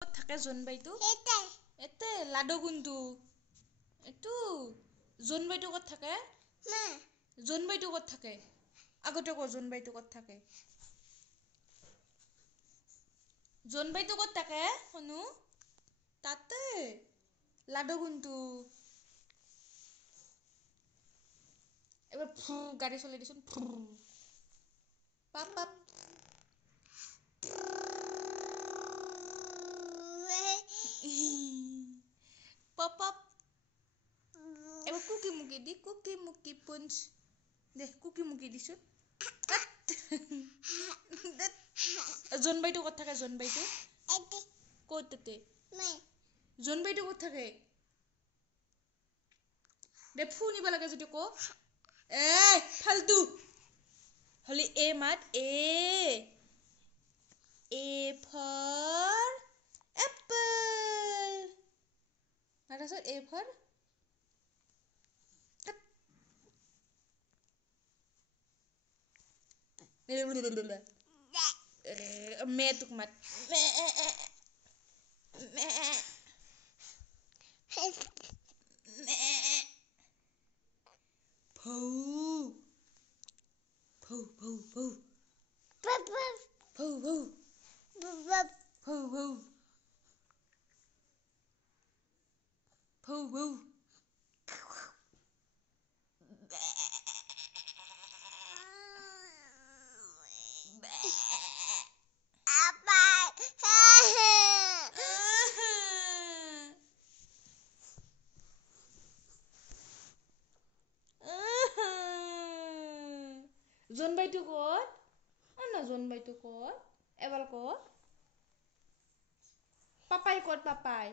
ক'ত থাকে জোনবাইটো? এতে লাডু কোনটো? এইটো জোনবাইটো ক'ত থাকে? জোনবাইটো ক'ত থাকে? আগতে ক জোনবাইটো ক'ত থাকে? জোনবাইটো ক'ত থাকে শুনো? তাতে লাডু কোনটো? এবার গাড়ি চলাই দিছোন পাপ পাপ পপ পপ এবার কুকি মুকি দি কুকি মুকি পুঞ্চ দে কুকি মুকি দিছোন জোনবাইটো ক'ত থাকে? জোনবাইটো ক'ত তাতে? জোনবাইটো ক'ত থাকে? দে ফু নিব লাগে যদি ক ফালতু হলি এ মাত এ ফর এপল তাৰপিছত এ ফৰ মে তোক মাত ভৌ ভৌ ভৌ ভৌ ভৌ ভৌ ভৌ ভৌ ভৌ ভৌ জোনবাইটো ক'ত? না জোনবাইটো ক'ত? এবাৰ ক'ত? পাপাই ক'ত? পাপাই